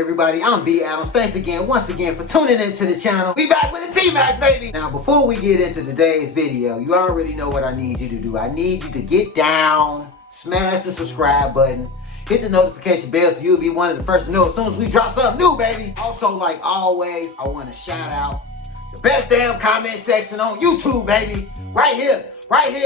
everybody? I'm B Adams. Thanks again, once again, for tuning into the channel. We back with the T-MAXX, baby. Now, before we get into today's video, you already know what I need you to do. I need you to get down, smash the subscribe button, hit the notification bell so you'll be one of the first to know as soon as we drop something new, baby. Also, like always, I want to shout out the best damn comment section on YouTube, baby. Right here,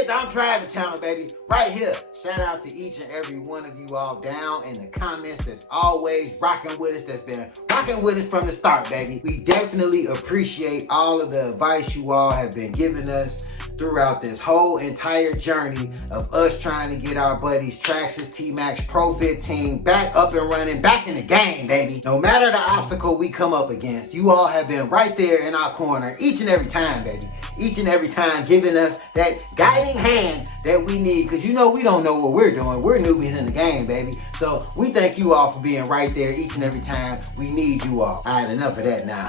the I'm Driving channel, baby. Right here. Shout out to each and every one of you all down in the comments that's always rocking with us, that's been rocking with us from the start, baby. We definitely appreciate all of the advice you all have been giving us throughout this whole entire journey of us trying to get our buddies Traxxas TQ3 Pro 15 back up and running, back in the game, baby. No matter the obstacle we come up against, you all have been right there in our corner each and every time, baby. Each and every time giving us that guiding hand that we need, because you know we don't know what we're doing. We're newbies in the game, baby. So we thank you all for being right there each and every time we need you all. All right, enough of that now.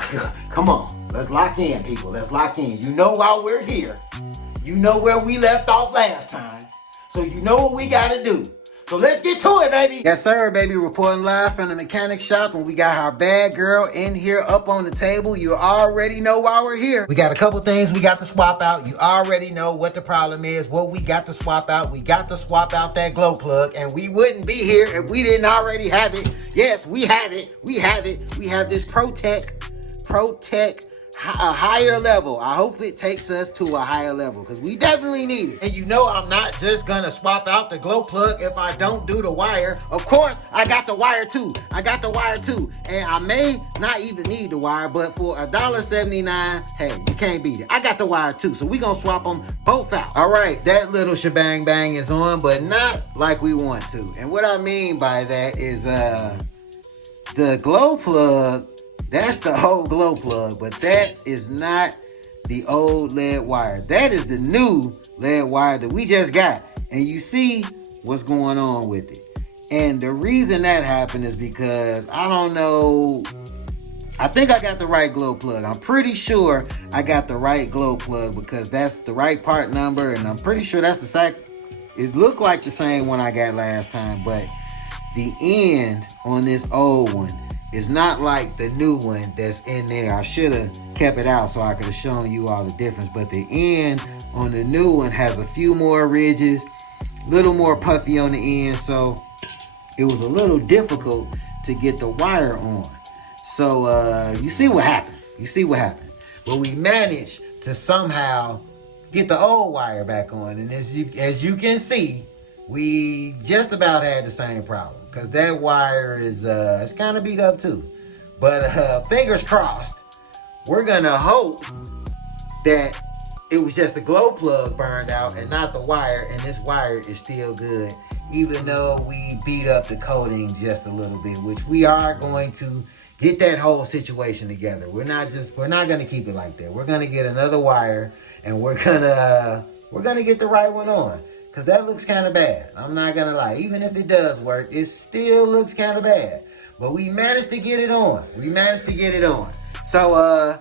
Come on, let's lock in, people. Let's lock in. You know why we're here. You know where we left off last time. So you know what we gotta do. So let's get to it, baby. Yes, sir, baby. Reporting live from the mechanic shop, and we got our bad girl in here up on the table. You already know why we're here. We got a couple things we got to swap out. You already know what the problem is, what we got to swap out. We got to swap out that glow plug, and we wouldn't be here if we didn't already have it. Yes, we have it. We have it. We have this Protec a higher level. I hope it takes us to a higher level, because we definitely need it. And you know I'm not just gonna swap out the glow plug if I don't do the wire. Of course, I got the wire too. And I may not even need the wire, but for $1.79, hey, you can't beat it. I got the wire too, so we gonna swap them both out. All right, that little shebang bang is on, but not like we want to. And what I mean by that is the glow plug, that's the whole glow plug, but that is not the old lead wire. That is the new lead wire that we just got. And you see what's going on with it. And the reason that happened is because, I don't know, I think I got the right glow plug. I'm pretty sure I got the right glow plug because that's the right part number, and I'm pretty sure that's the same. It looked like the same one I got last time, but the end on this old one is not like the new one that's in there. I should have kept it out so I could have shown you all the difference. But the end on the new one has a few more ridges, a little more puffy on the end. So it was a little difficult to get the wire on. So you see what happened. But we managed to somehow get the old wire back on. And as you can see, we just about had the same problem, because that wire is it's kind of beat up too. But fingers crossed, we're gonna hope that it was just the glow plug burned out and not the wire, and this wire is still good, even though we beat up the coating just a little bit, which we are going to get that whole situation together. We're not gonna keep it like that. We're gonna get another wire, and we're gonna get the right one on. Because that looks kind of bad. I'm not going to lie. Even if it does work, it still looks kind of bad. But we managed to get it on. So,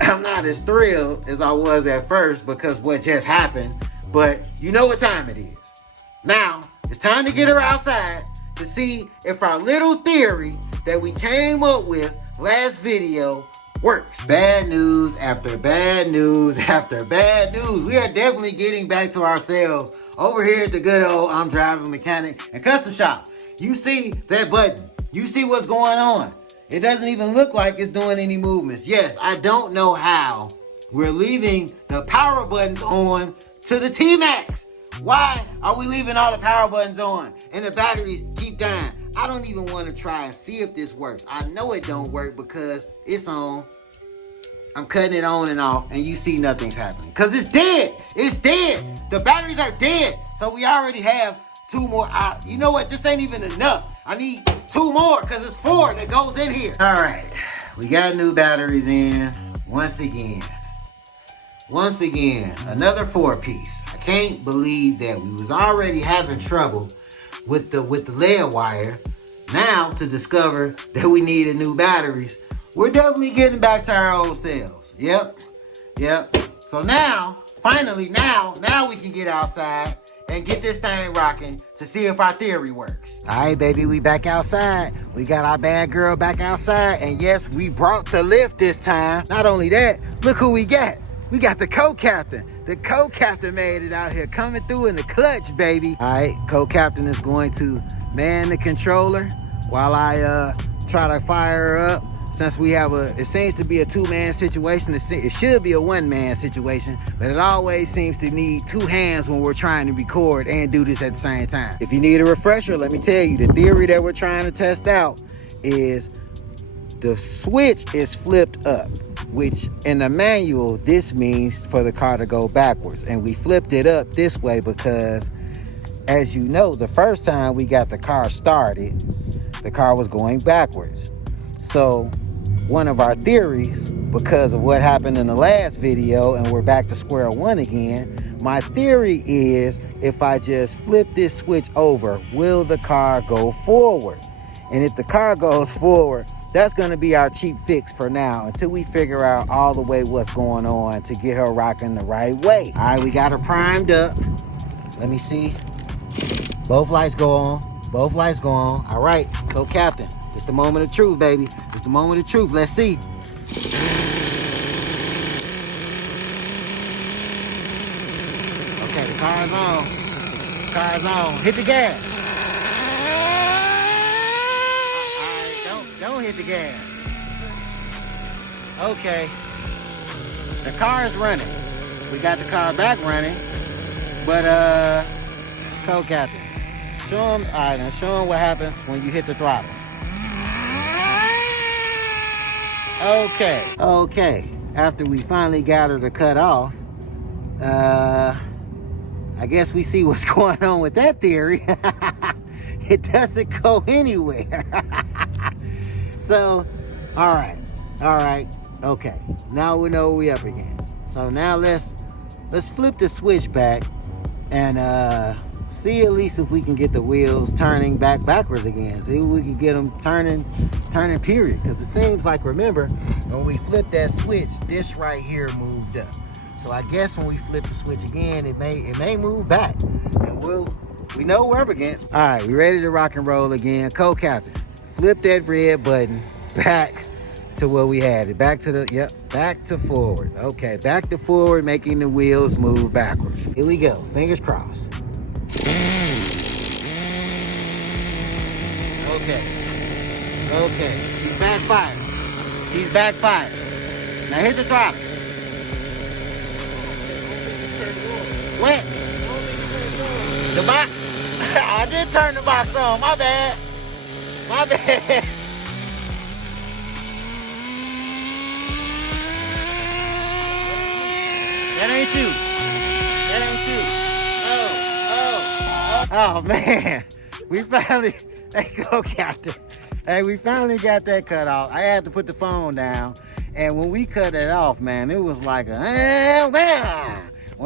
I'm not as thrilled as I was at first because what just happened. But you know what time it is. Now, it's time to get her outside to see if our little theory that we came up with last video works. Bad news after bad news after bad news. We are definitely getting back to ourselves over here at the good old I'm Driving Mechanic and Custom Shop. You see that button. You see what's going on. It doesn't even look like it's doing any movements. Yes, I don't know how we're leaving the power buttons on to the T-MAXX. Why are we leaving all the power buttons on and the batteries keep dying? I don't even want to try and see if this works. I know it don't work because it's on. I'm cutting it on and off, and you see nothing's happening. Because it's dead. It's dead. The batteries are dead. So we already have 2 more. You know what? This ain't even enough. I need 2 more because it's 4 that goes in here. All right. We got new batteries in. Once again, another 4-piece. I can't believe that we was already having trouble with the lead wire. Now to discover that we needed new batteries, we're definitely getting back to our old selves. Yep. So now, finally, now we can get outside and get this thing rocking to see if our theory works. All right, baby, we back outside. We got our bad girl back outside, and yes, we brought the lift this time. Not only that, look who we got. We got the co-captain. The co-captain made it out here, coming through in the clutch, baby. All right, co-captain is going to man the controller while I try to fire her up. Since we have it seems to be a two-man situation. It should be a one-man situation, but it always seems to need two hands when we're trying to record and do this at the same time. If you need a refresher, let me tell you, the theory that we're trying to test out is the switch is flipped up, which in the manual, this means for the car to go backwards. And we flipped it up this way because, as you know, the first time we got the car started, the car was going backwards. So one of our theories, because of what happened in the last video and we're back to square one again, my theory is if I just flip this switch over, will the car go forward? And if the car goes forward, that's gonna be our cheap fix for now until we figure out all the way what's going on to get her rocking the right way. All right, we got her primed up. Let me see. Both lights go on. Both lights go on. All right, co-captain. It's the moment of truth, baby. It's the moment of truth. Let's see. Okay, the car's on. The car's on. Hit the gas. All right, don't hit the gas. Okay. The car is running. We got the car back running. But co-captain, show him. All right, now show him what happens when you hit the throttle. Okay. After we finally got her to cut off, I guess we see what's going on with that theory. It doesn't go anywhere. So, all right, okay. Now we know what we're up against. So now let's flip the switch back and see at least if we can get the wheels turning backwards again. See if we can get them turning period. Because it seems like, remember, when we flip that switch, this right here moved up. So I guess when we flip the switch again, it may move back. And we know what we're up against. All right, we ready to rock and roll again. Co-captain, flip that red button back to where we had it. Back to forward. Okay, back to forward, making the wheels move backwards. Here we go, fingers crossed. Okay, she's backfired. Now hit the throttle. What? The box? I did turn the box on, my bad. That ain't you. Oh man, we finally, co-captain. Hey, we finally got that cut off. I had to put the phone down, and when we cut it off, man, it was like when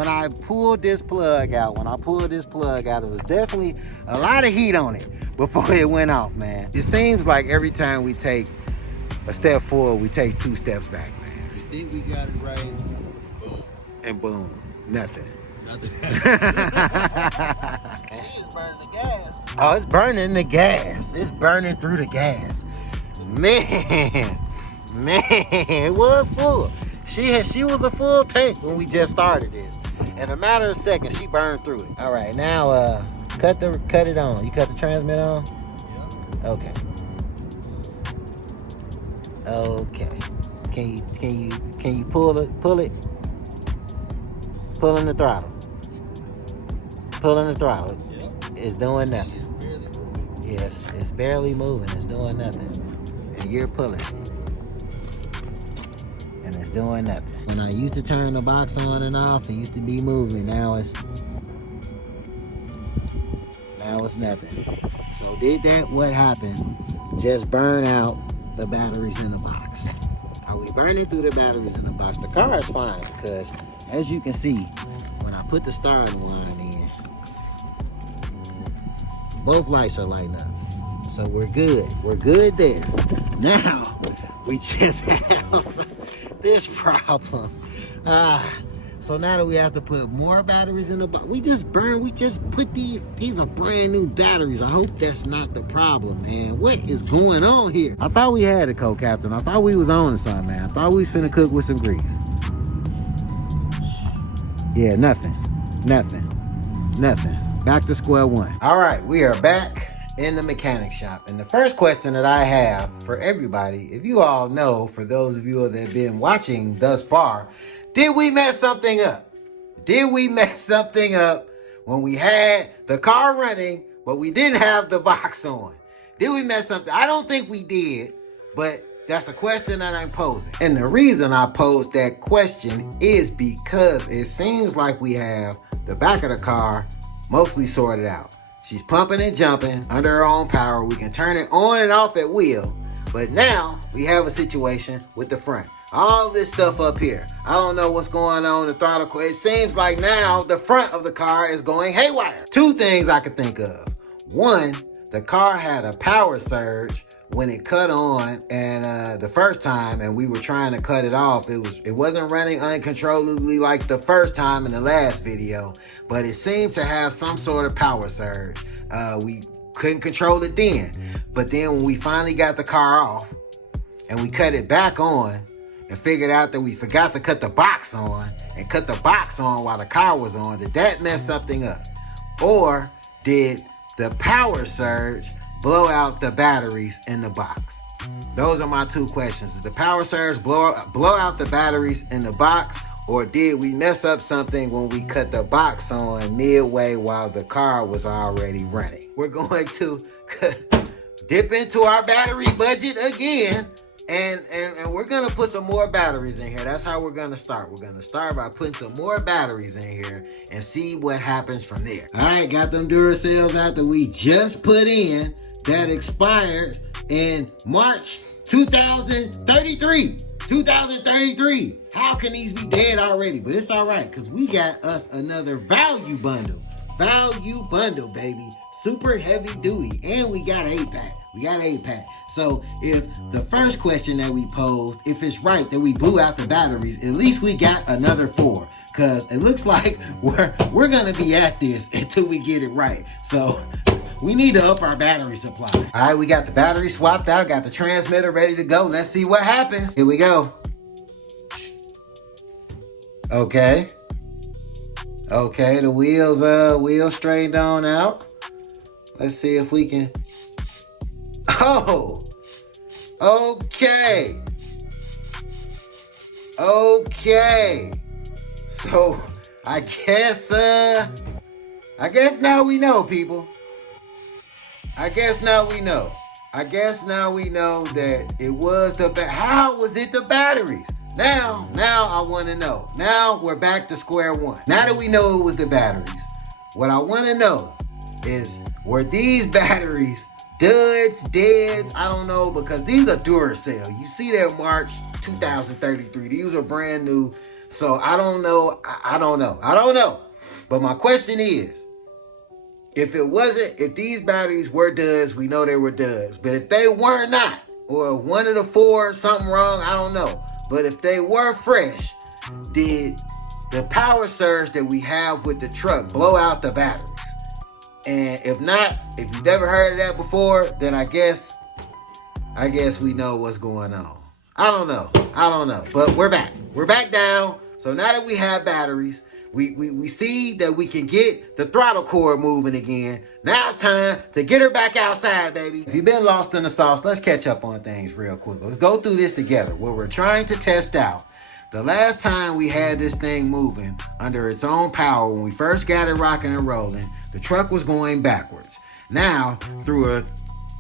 I pulled this plug out, it was definitely a lot of heat on it before it went off, man. It seems like every time we take a step forward, we take 2 steps back, man. I think we got it right. Boom. And boom, nothing. It's burning the gas. Oh, it's burning the gas. It's burning through the gas. Man, it was full. She was a full tank when we just started this. In a matter of seconds, she burned through it. All right, now cut it on. You cut the transmit on? Yeah. Okay. Can you pull it? Pulling the throttle. Yeah. It's doing nothing. It's barely moving. Yes, it's barely moving. It's doing nothing. And you're pulling. And it's doing nothing. When I used to turn the box on and off, it used to be moving. Now it's nothing. So did that, what happened? Just burn out the batteries in the box. Are we burning through the batteries in the box? The car is fine because, as you can see, when I put the starting line in, both lights are lighting up. So we're good. We're good there. Now, we just have this problem. So now that we have to put more batteries in the box, we just put these are brand new batteries. I hope that's not the problem, man. What is going on here? I thought we had a co-captain. I thought we was on something, man. I thought we was finna cook with some grease. Yeah, nothing. Back to square one. All right, we are back in the mechanic shop. And the first question that I have for everybody, if you all know, for those of you that have been watching thus far, did we mess something up? Did we mess something up when we had the car running, but we didn't have the box on? Did we mess something? I don't think we did, but that's a question that I'm posing. And the reason I posed that question is because it seems like we have the back of the car mostly sorted out. She's pumping and jumping under her own power. We can turn it on and off at will. But now we have a situation with the front. All this stuff up here. I don't know what's going on. The throttle. It seems like now the front of the car is going haywire. Two things I could think of. One, the car had a power surge when it cut on, and the first time, and we were trying to cut it off. It wasn't running uncontrollably like the first time in the last video, but it seemed to have some sort of power surge. We couldn't control it then, but then when we finally got the car off and we cut it back on and figured out that we forgot to cut the box on and cut the box on while the car was on, did that mess something up? Or did the power surge blow out the batteries in the box? Those are my two questions. Did the power surge blow out the batteries in the box, or did we mess up something when we cut the box on midway while the car was already running? We're going to dip into our battery budget again, and we're gonna put some more batteries in here. That's how we're gonna start. We're gonna start by putting some more batteries in here and see what happens from there. All right, got them Duracells out that we just put in that expired in March 2033. 2033. How can these be dead already? But it's all right, because we got us another value bundle. Value bundle, baby. Super heavy duty. And we got an 8-pack. So if the first question that we posed, if it's right that we blew out the batteries, at least we got another 4. Because it looks like we're going to be at this until we get it right. So we need to up our battery supply. All right, we got the battery swapped out, got the transmitter ready to go. Let's see what happens. Here we go. Okay, the wheels straightened on out. Let's see if we can. Oh, okay. So I guess now we know, people. I guess now we know that it was how was it the batteries? Now I want to know. Now we're back to square one. Now that we know it was the batteries, what I want to know is, were these batteries duds, deads? I don't know, because these are Duracell. You see they're March 2033. These are brand new. So I don't know. I don't know. But my question is, if these batteries were duds, we know they were duds. But if they were not, or one of the 4, something wrong, I don't know. But if they were fresh, did the power surge that we have with the truck blow out the batteries? And if not, if you've never heard of that before, then I guess we know what's going on. I don't know. But we're back. We're back down. So now that we have batteries, we see that we can get the throttle cord moving again. Now it's time to get her back outside, baby. If you've been lost in the sauce, let's catch up on things real quick. Let's go through this together. What we're trying to test out. The last time we had this thing moving under its own power, when we first got it rocking and rolling, the truck was going backwards. Now, through a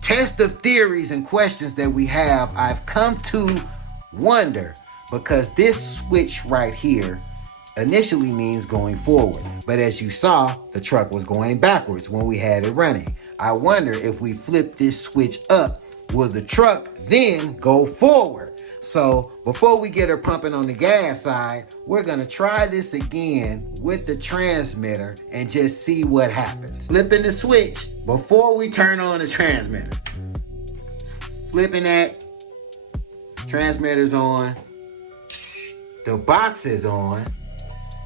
test of theories and questions that we have, I've come to wonder, because this switch right here initially means going forward, but as you saw, the truck was going backwards when we had it running. I wonder if we flip this switch up, will the truck then go forward? So before we get her pumping on the gas side, we're gonna try this again with the transmitter and just see what happens. Flipping the switch before we turn on the transmitter. Flipping that, transmitter's on, the box is on.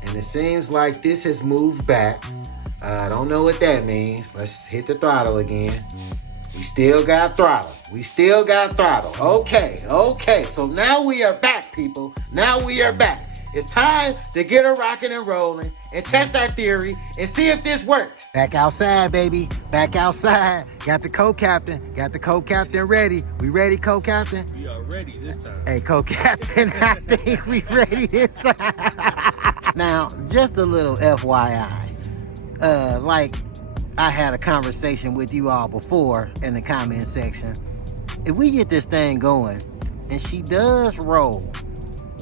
And it seems like this has moved back. I don't know what that means. Let's hit the throttle again. We still got throttle. We still got throttle. Okay, okay. So now we are back, people. Now we are back. It's time to get her rocking and rolling and test our theory and see if this works. Back outside, baby. Back outside. Got the co-captain. Got the co-captain ready. We ready, co-captain? We are ready this time. Hey, co-captain, I think we ready this time. Now, just a little FYI. Like I had a conversation with you all before in the comment section. If we get this thing going and she does roll,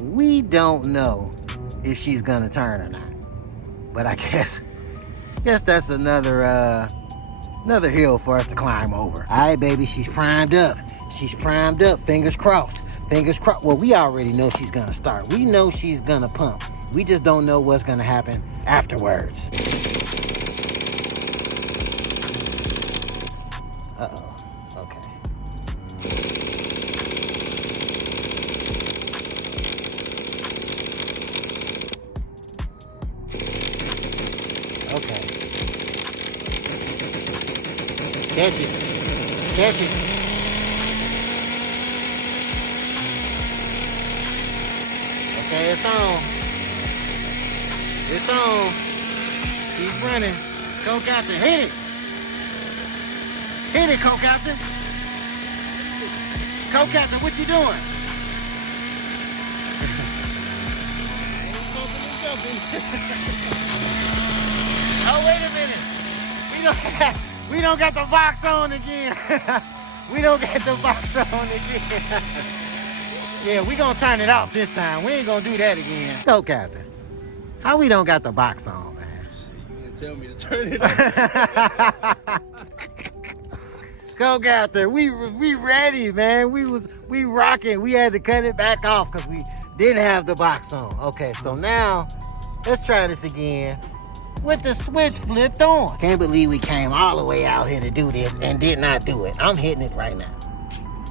we don't know if she's gonna turn or not. But I guess that's another hill for us to climb over. All right, baby, she's primed up. She's primed up. Fingers crossed. Fingers crossed. Well, we already know she's gonna start. We know she's gonna pump. We just don't know what's gonna happen afterwards. Uh-oh. Okay. Okay. Catch it. Catch it. Okay, it's on. It's on. Keep running. Go, Captain. Hit it. Hit it, co-captain. Co-captain, what you doing? Oh, wait a minute. We don't got the box on again. We don't got the box on again. Yeah, we gonna turn it off this time. We ain't gonna do that again. Co-captain, how we don't got the box on, man? You didn't tell me to turn it off. Co-captain, we ready, man. We rocking. We had to cut it back off because we didn't have the box on. Okay, so now let's try this again with the switch flipped on. Can't believe we came all the way out here to do this and did not do it. I'm hitting it right now.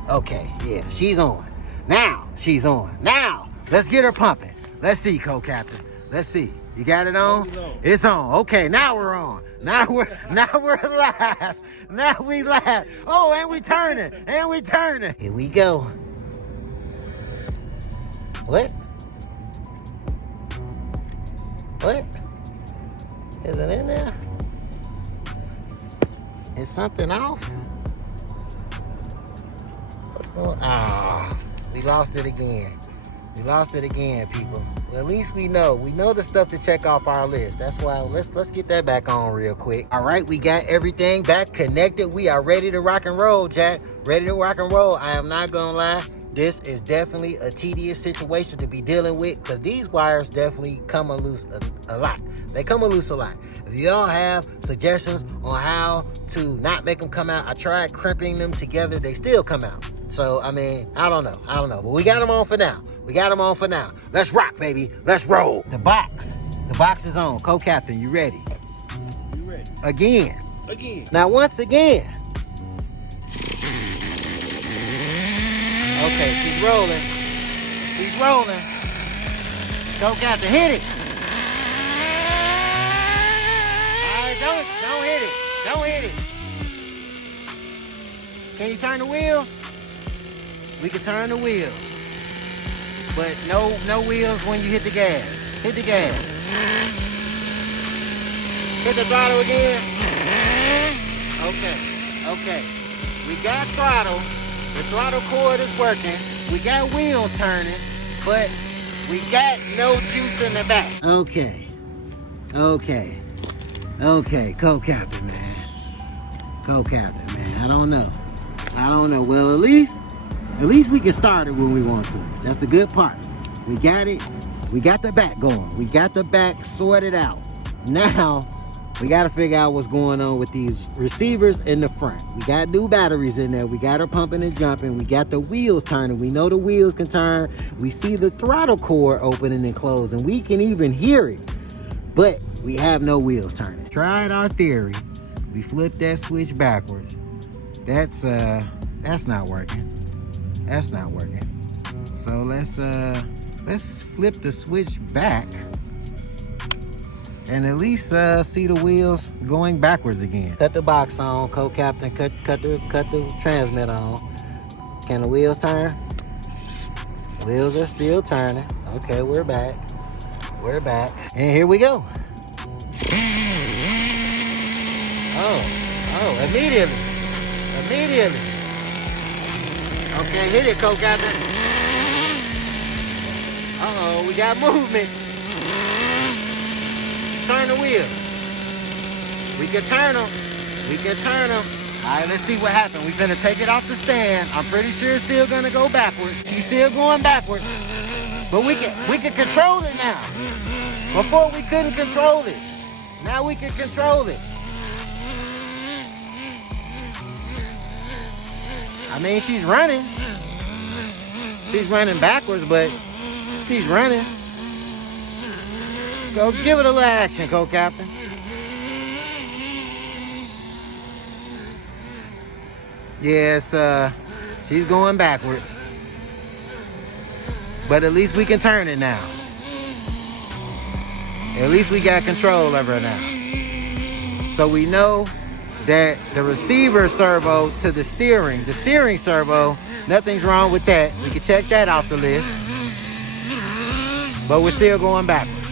Okay, yeah, she's on. Now she's on. Now let's get her pumping. Let's see, co-captain. Let's see. You got it on? It's on. Okay, now we're on. Now we're live. Now we live. Oh, and we turning. And we turning. Here we go. What? What? Is it in there? Is something off? What's going on? Ah, we lost it again. We lost it again, people. Well, at least we know. We know the stuff to check off our list. That's why let's get that back on real quick. All right, we got everything back connected. We are ready to rock and roll, Jack. Ready to rock and roll. I am not gonna lie. This is definitely a tedious situation to be dealing with because these wires definitely come loose a lot. They come loose a lot. If y'all have suggestions on how to not make them come out, I tried crimping them together. They still come out. So, I mean, I don't know. But we got them on for now. Let's rock, baby. Let's roll. The box is on. Co-captain, you ready? You ready? Again. Again. Now, once again. Okay, she's rolling. Co-captain, hit it. All right, don't hit it. Can you turn the wheels? We can turn the wheels. But no wheels when you hit the gas. Hit the gas. Hit the throttle again. Okay. We got throttle. The throttle cord is working. We got wheels turning, but we got no juice in the back. Okay, co-captain, man. I don't know. Well, at least we can start it when we want to. That's the good part. We got it. We got the back going. We got the back sorted out. Now, we got to figure out what's going on with these receivers in the front. We got new batteries in there. We got her pumping and jumping. We got the wheels turning. We know the wheels can turn. We see the throttle cord opening and closing. We can even hear it. But we have no wheels turning. Tried our theory. We flipped that switch backwards. That's not working. So let's flip the switch back and at least see the wheels going backwards again. Cut the box on, co-captain. Cut the transmit on. Can the wheels turn? Wheels are still turning. Okay, we're back. We're back. And here we go. Oh, immediately. Immediately. Okay, hit it, co-captain. Uh-oh, we got movement. Turn the wheels. We can turn them. We can turn them. All right, let's see what happens. We're gonna take it off the stand. I'm pretty sure it's still gonna go backwards. She's still going backwards. But we can control it now. Before we couldn't control it. Now we can control it. I mean, she's running. She's running backwards, but she's running. Go give it a little action, co-captain. Yes, she's going backwards. But at least we can turn it now. At least we got control of her now. So we know that the receiver servo to the steering servo, nothing's wrong with that. We can check that off the list. But we're still going backwards.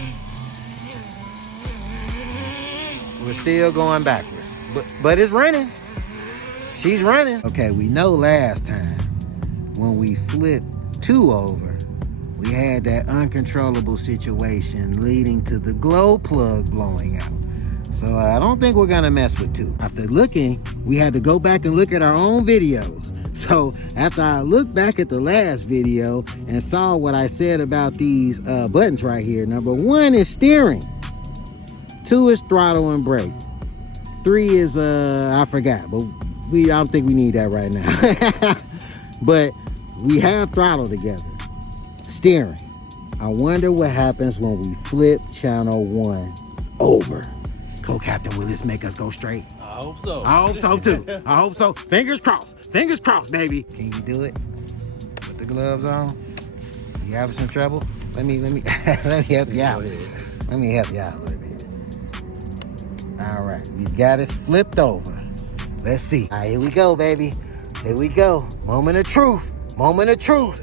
We're still going backwards. But it's running. She's running. Okay, we know last time when we flipped 2 over, we had that uncontrollable situation leading to the glow plug blowing out. So I don't think we're gonna mess with 2. After looking, we had to go back and look at our own videos. So after I looked back at the last video and saw what I said about these buttons right here, number 1 is steering, 2 is throttle and brake, 3 is I forgot, but I don't think we need that right now. But we have throttle together. Steering. I wonder what happens when we flip channel 1 over. Co-captain, will this make us go straight? I hope so. I hope so too. I hope so. Fingers crossed. Fingers crossed, baby. Can you do it? Put the gloves on. You having some trouble? Let me let me help you out. Let me help you out a little bit. All right, we got it flipped over. Let's see. All right, here we go, baby. Here we go. Moment of truth. Moment of truth.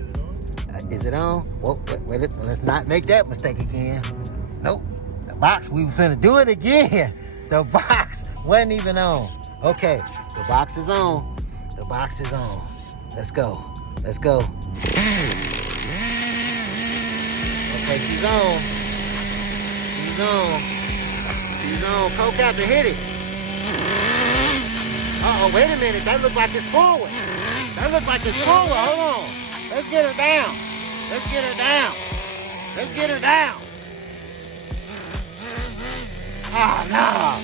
Is it on? Whoa, wait, let's not make that mistake again. Nope. The box, we were finna do it again. The box wasn't even on. Okay, the box is on. The box is on. Let's go. Let's go. Okay, she's on. She's on. She's on. Co-captain, hit it. Uh-oh, wait a minute. That looks like it's forward. That looks like it's forward. Hold on. Let's get her down. Let's get her down. Let's get her down. Ah, no.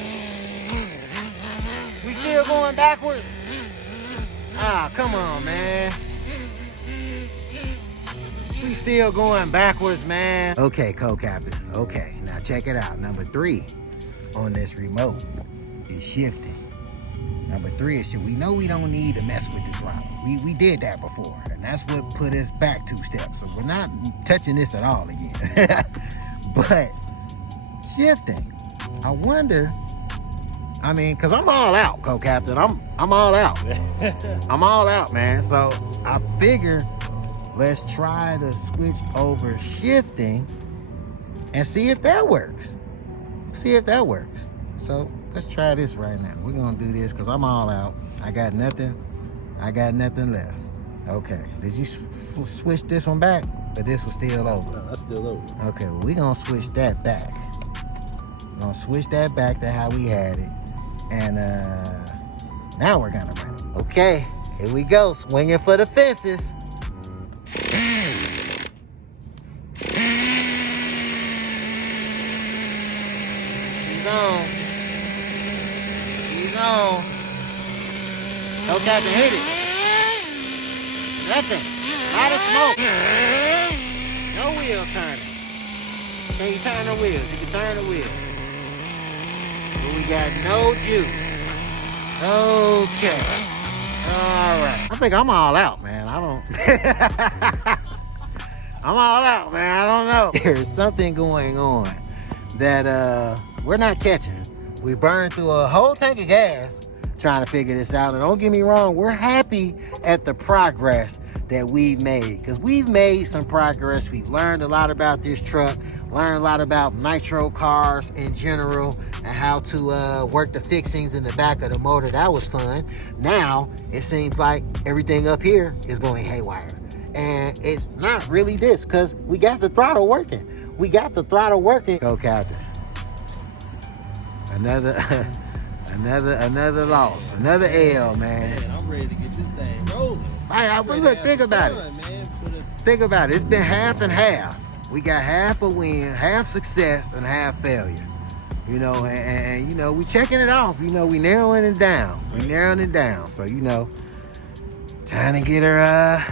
We still going backwards? Ah, come on, man. We still going backwards, man. Okay, co-captain. Okay, now check it out. Number 3 on this remote is shifting. Number 3 is we know we don't need to mess with the throttle. We did that before, and that's what put us back 2 steps. So we're not touching this at all again. But shifting, I wonder. I mean, cause I'm all out, co-captain. I'm all out. I'm all out, man. So I figure let's try to switch over shifting and see if that works. See if that works. So let's try this right now. We're gonna do this because I'm all out. I got nothing left. Okay, did you switch this one back? But this was still over. No, that's still over. Okay, well, we're gonna switch that back. We're gonna switch that back to how we had it. And now we're gonna run it. Okay, here we go, swinging for the fences. She's on. She's on. Co-captain, hit it. Nothing. A lot of smoke. No wheels turning. Can you turn the wheels? You can turn the wheels. But we got no juice. Okay. All right. I think I'm all out, man. I don't. I'm all out, man. I don't know. There's something going on that we're not catching. We burned through a whole tank of gas trying to figure this out. And don't get me wrong, we're happy at the progress that we've made, because we've made some progress. We learned a lot about this truck, learned a lot about nitro cars in general, and how to work the fixings in the back of the motor. That was fun. Now it seems like everything up here is going haywire, and it's not really this, because we got the throttle working. We got the throttle working. Go Captain. Another loss, another L, man. Man, I'm ready to get this thing rolling. But look, think about it. Think about it. It's been half and half. We got half a win, half success, and half failure. You know, and you know, we checking it off. You know, we narrowing it down. We narrowing it down. So, you know, time to get her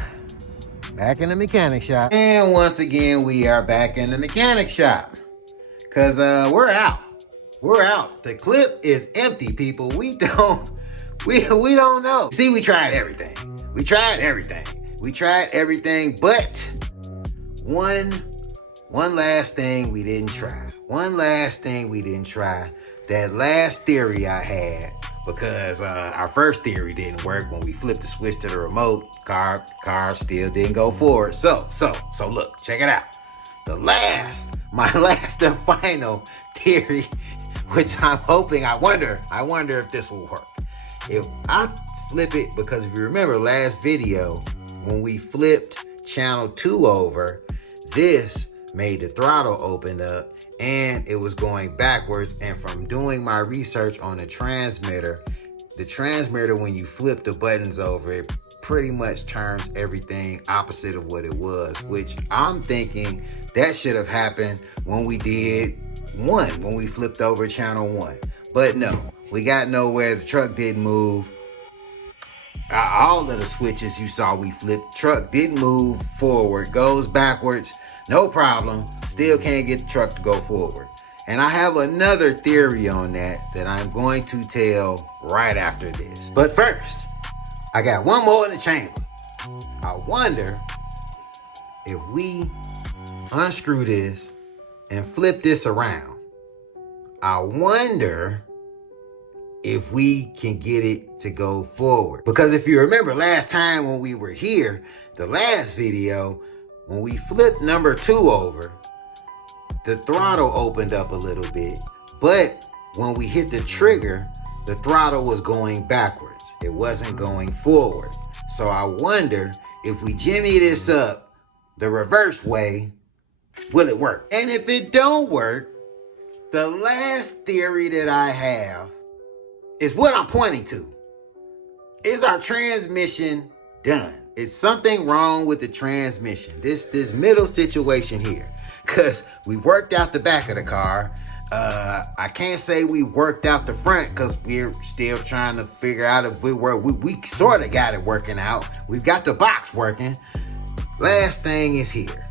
back in the mechanic shop. And once again, we are back in the mechanic shop. Cause we're out. We're out. The clip is empty, people. We don't know. See, we tried everything. We tried everything, but one last thing we didn't try. That last theory I had, because our first theory didn't work when we flipped the switch to the remote. Car still didn't go forward. So look, check it out. My last and final theory, which I'm hoping, I wonder if this will work. If I flip it, because if you remember last video, when we flipped channel 2 over, this made the throttle open up and it was going backwards. And from doing my research on the transmitter, when you flip the buttons over, it pretty much turns everything opposite of what it was, which I'm thinking that should have happened when we did when we flipped over channel 1. But no, we got nowhere. The truck didn't move. All of the switches you saw we flipped, truck didn't move forward, goes backwards, no problem. Still can't get the truck to go forward. And I have another theory on that I'm going to tell right after this. But first, I got one more in the chamber. I wonder if we unscrew this and flip this around. I wonder if we can get it to go forward. Because if you remember last time when we were here, the last video, when we flipped number 2 over, the throttle opened up a little bit, but when we hit the trigger, the throttle was going backwards. It wasn't going forward. So I wonder if we jimmy this up the reverse way, will it work? And if it don't work, the last theory that I have is what I'm pointing to. Is our transmission done? Is something wrong with the transmission? This middle situation here. Because we worked out the back of the car. I can't say we worked out the front because we're still trying to figure out if we sort of got it working out. We've got the box working. Last thing is here.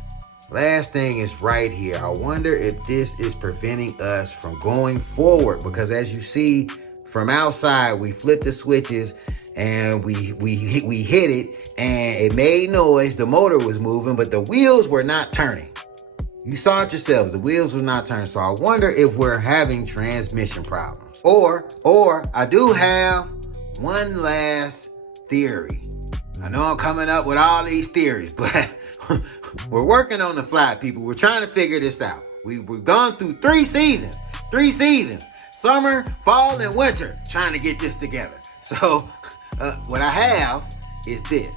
Last thing is right here. I wonder if this is preventing us from going forward, because as you see from outside, we flipped the switches and we hit it and it made noise. The motor was moving, but the wheels were not turning. You saw it yourselves. The wheels were not turning. So I wonder if we're having transmission problems. Or I do have one last theory. I know I'm coming up with all these theories, but we're working on the fly, people. We're trying to figure this out. We've gone through 3 seasons. 3 seasons. Summer, fall, and winter. Trying to get this together. So what I have is this.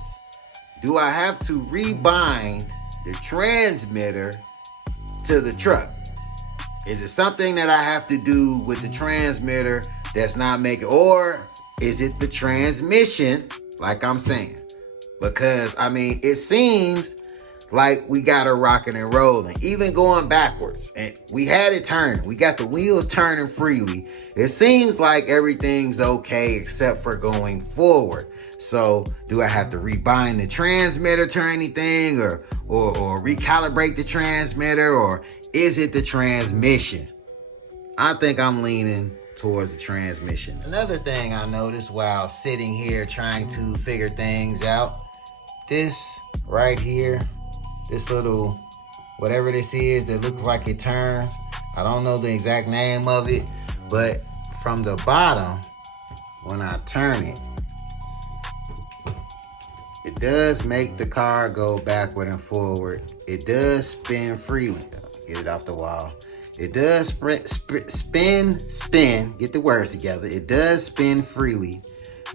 Do I have to rebind the transmitter to the truck? Is it something that I have to do with the transmitter that's not making, or is it the transmission, like I'm saying? Because I mean, it seems like we got her rocking and rolling, even going backwards, and we had it turning. We got the wheels turning freely. It seems like everything's okay except for going forward. So do I have to rebind the transmitter to anything, or recalibrate the transmitter, or is it the transmission? I think I'm leaning towards the transmission. Another thing I noticed while sitting here trying to figure things out, this right here, this little, whatever this is that looks like it turns, I don't know the exact name of it, but from the bottom, when I turn it, it does make the car go backward and forward. It does spin freely. Get it off the wall. It does spin, get the words together. It does spin freely,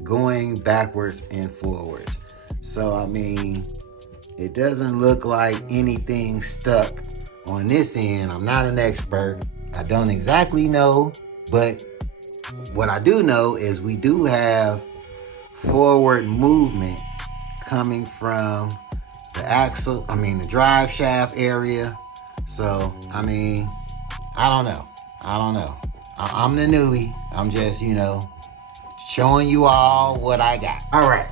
going backwards and forwards. So, I mean, it doesn't look like anything stuck on this end. I'm not an expert. I don't exactly know, but what I do know is we do have forward movement coming from the axle, the drive shaft area. So, I mean, I don't know. I'm the newbie. I'm just, showing you all what I got. All right.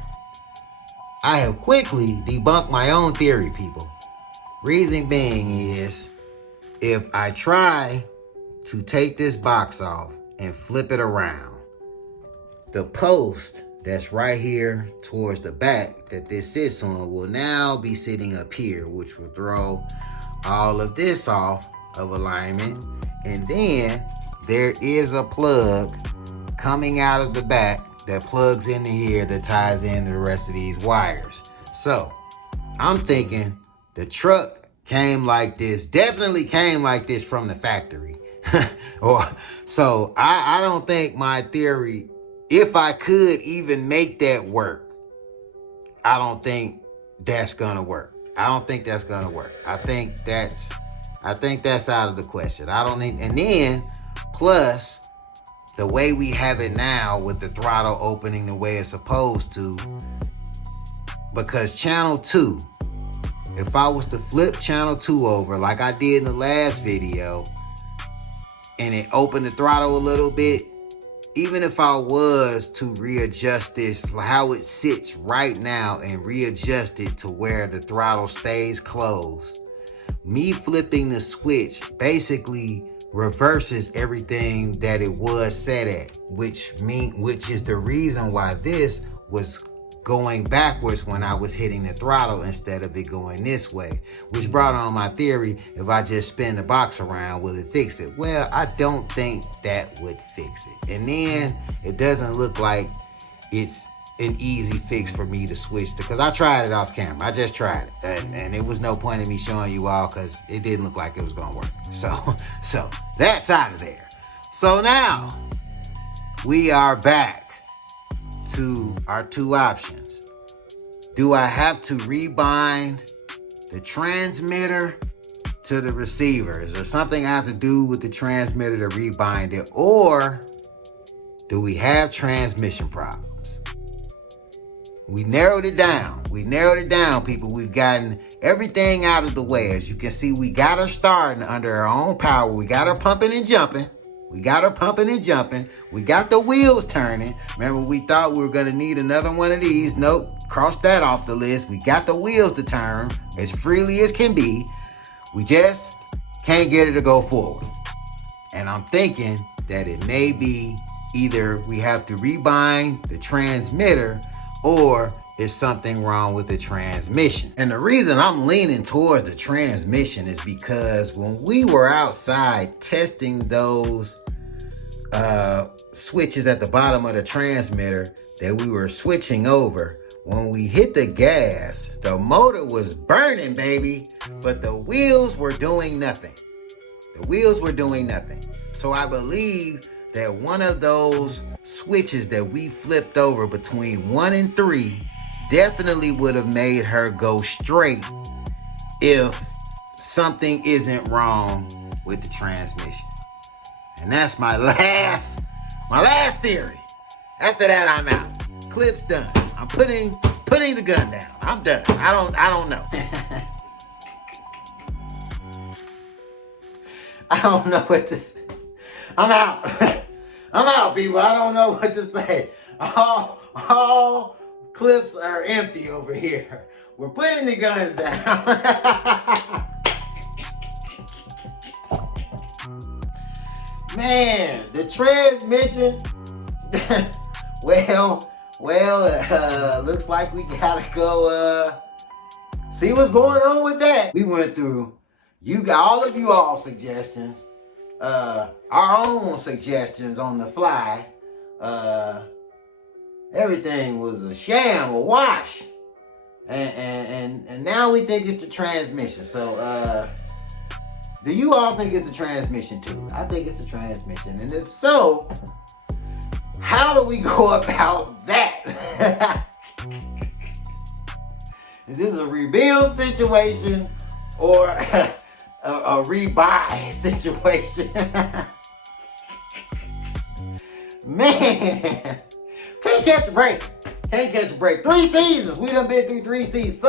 I have quickly debunked my own theory, people. Reason being is, if I try to take this box off and flip it around, the post that's right here towards the back that this sits on will now be sitting up here, which will throw all of this off of alignment. And then there is a plug coming out of the back that plugs into here that ties into the rest of these wires. So I'm thinking the truck came like this, definitely came like this from the factory. So I don't think my theory, if I could even make that work, I don't think that's gonna work. I think that's out of the question. And then plus the way we have it now with the throttle opening the way it's supposed to, because channel 2, if I was to flip channel 2 over like I did in the last video and it opened the throttle a little bit, even if I was to readjust this, how it sits right now, and readjust it to where the throttle stays closed, me flipping the switch basically reverses everything that it was set at, which is the reason why this was going backwards when I was hitting the throttle instead of it going this way, which brought on my theory, if I just spin the box around, will it fix it? Well, I don't think that would fix it. And then it doesn't look like it's an easy fix for me to switch to, because I tried it off camera. I just tried it, and it was no point in me showing you all because it didn't look like it was gonna work. So that's out of there. So now we are back to our two options. Do I have to rebind the transmitter to the receiver? Is there something I have to do with the transmitter to rebind it? Or do we have transmission problems? We narrowed it down. People. We've gotten everything out of the way. As you can see, we got her starting under our own power. We got her pumping and jumping. We got the wheels turning. Remember, we thought we were going to need another one of these. Nope. Cross that off the list. We got the wheels to turn as freely as can be. We just can't get it to go forward. And I'm thinking that it may be either we have to rebind the transmitter, or is something wrong with the transmission. And the reason I'm leaning towards the transmission is because when we were outside testing those switches at the bottom of the transmitter that we were switching over, when we hit the gas, the motor was burning, baby, but the wheels were doing nothing. So I believe that one of those switches that we flipped over between 1 and 3 definitely would have made her go straight if something isn't wrong with the transmission. And that's my last theory. After that, I'm out. Clip's done. I'm putting the gun down. I'm done. I don't know. I don't know what to say. I'm out. I'm out, people. I don't know what to say. All clips are empty over here. We're putting the guns down. Man, the transmission. Well, looks like we gotta go see what's going on with that. We went through all of you all suggestions. our own suggestions on the fly. Everything was a sham, a wash. And now we think it's the transmission. So do you all think it's the transmission too? I think it's the transmission. And if so, how do we go about that? Is this a rebuild situation or a rebuy situation? Man, can't catch a break. Can't catch a break. 3 seasons. We done been through 3 seasons.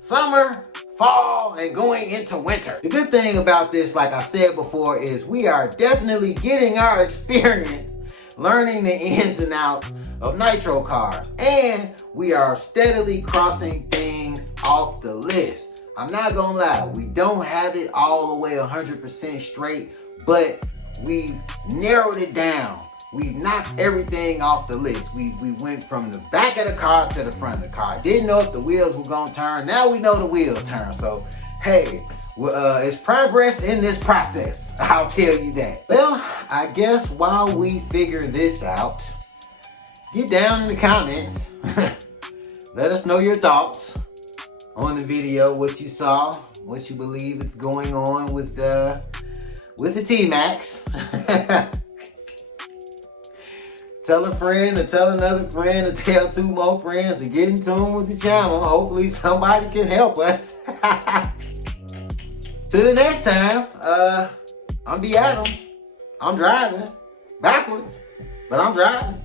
Summer, fall, and going into winter. The good thing about this, like I said before, is we are definitely getting our experience learning the ins and outs of nitro cars. And we are steadily crossing things off the list. I'm not gonna lie, we don't have it all the way 100% straight, but we've narrowed it down. We've knocked everything off the list. We went from the back of the car to the front of the car. Didn't know if the wheels were gonna turn. Now we know the wheels turn. So, hey, it's progress in this process. I'll tell you that. Well, I guess while we figure this out, get down in the comments. Let us know your thoughts on the video, what you saw, what you believe is going on with the T-Max. Tell a friend to tell another friend to tell 2 more friends to get in tune with the channel. Hopefully somebody can help us. Till the next time, I'm B. Adams. I'm driving backwards, but I'm driving.